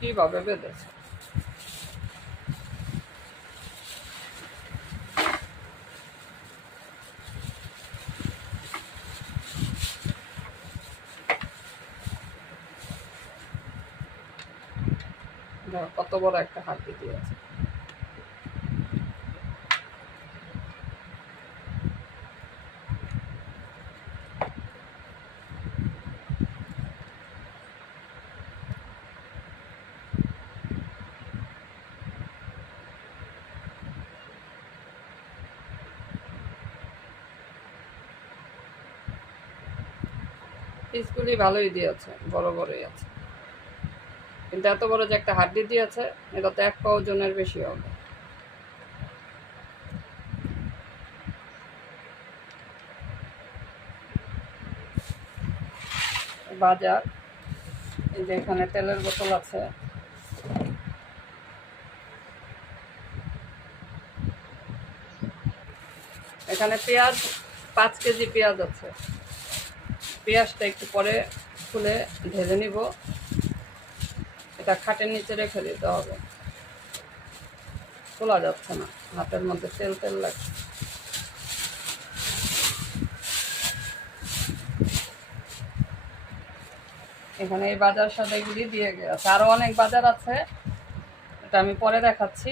কিভাবে বেঁধেছে। কত বড় একটা হাড্ডি দিয়েছে। পিসগুলি ভালোই দিয়েছে, বড় বড়ই আছে, কিন্তু এত বড় যে একটা হাড্ডি দিয়েছে, এটা তো 1 পা ওজনের বেশি হবে। বাজার, এই যে এখানে তেলের বোতল আছে, এখানে পেঁয়াজ 5 কেজি পেঁয়াজ আছে। পেঁয়াজটা একটু পরে খুলে ঢেলে নিব, এটা খাটের নিচে রেখে দিতে হবে, খোলা যাচ্ছে না, হাতের মধ্যে তেল তেল লাগছে। এখানে এই বাজার সদাইগুলি দিয়ে গেছে, আরও অনেক বাজার আছে, এটা আমি পরে দেখাচ্ছি।